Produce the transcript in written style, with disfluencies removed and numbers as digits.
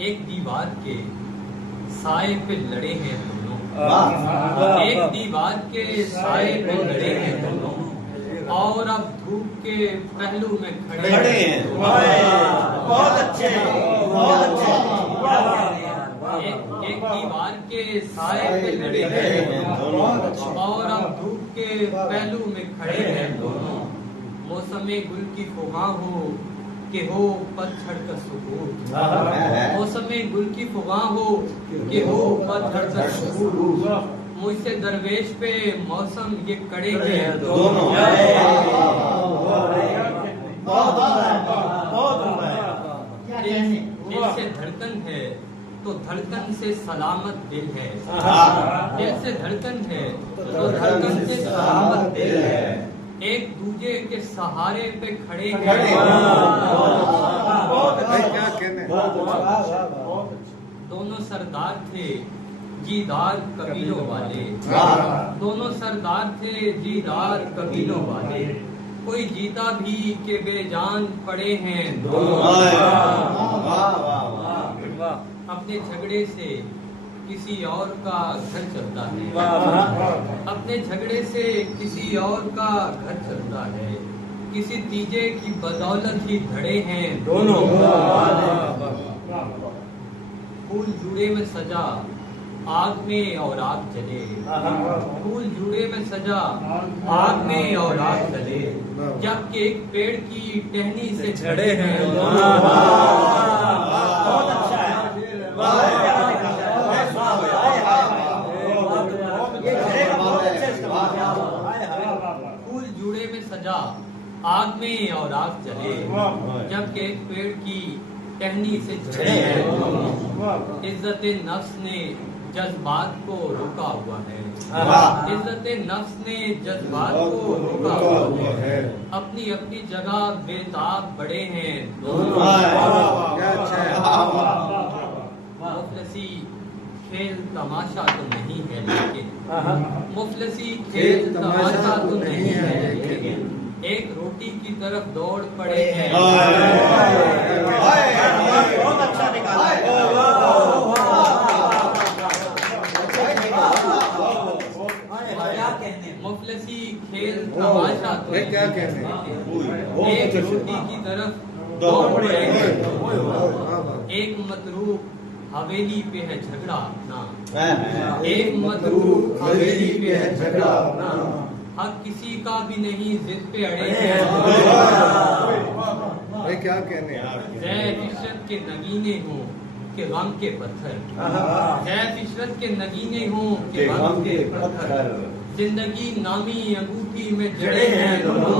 एक दीवार के साए पे लड़े हैं दोनों, एक दीवार के साए पे लड़े हैं दोनों, और अब धूप के पहलू में खड़े हैं। बहुत अच्छे, बहुत अच्छे। एक दीवार के साए पे लड़े हैं दोनों, और अब धूप के पहलू में खड़े हैं दोनों। मौसमे गुल की फुहा हो कि हो पतझड़ का सुकून, मौसमे गुल की फुहा हो कि हो पतझड़ का सुकून। मुझसे दरवेश पे मौसम ये कड़े हैं दोनों। दिल से धड़कन है तो धड़कन से सलामत दिल है, दिल से धड़कन है तो धड़कन से सलामत दिल है। एक दूजे के सहारे पे खड़े हैं। दोनों सरदार थे जीदार कबीलों वाले, दोनों सरदार थे जीदार कबीलों वाले। कोई जीता भी के बेजान पड़े हैं दोनों। अपने झगड़े से किसी और का घर चलता है, अपने झगड़े से किसी और का घर चलता है। किसी तीजे की बदौलत ही धड़े हैं दोनों। फूल जुड़े में सजा आग में और आग जले, फूल जुड़े में सजा आग में और आग जले। जबकि एक पेड़ की टहनी से झड़े हैं दोनों। बहुत अच्छा है। फूल जुड़े में सजा आग में और आग जले, जबकि एक पेड़ की टहनी से झड़े हैं दोनों। इज्जत नफ्स ने जज्बात को रोका हुआ है, इज्जत नफ्स ने जज्बात को रोका हुआ है। अपनी अपनी जगह बेताब बड़े हैं दोनों। मुफलसी खेल तमाशा तो नहीं है लेकिन, मुफलसी खेल तमाशा तो नहीं है लेकिन, एक रोटी की तरफ दौड़ पड़े हैं। बहुत अच्छा निकाला। मुफलसी खेल तमाशा तो क्या कहने, एक रोटी की तरफ दौड़ पड़े हैं। एक मतरूक हवेली पे है झगड़ा अपना, एक मतरूक हवेली पे है झगड़ा अपना। हक किसी का भी नहीं जिद पे अड़े हैं। क्या कहने जय इशरत के नगीने हों के गम के पत्थर, जय इशरत के नगीने हों के गम के पत्थर। जिंदगी नामी अंगूठी में जड़े हैं दोनों।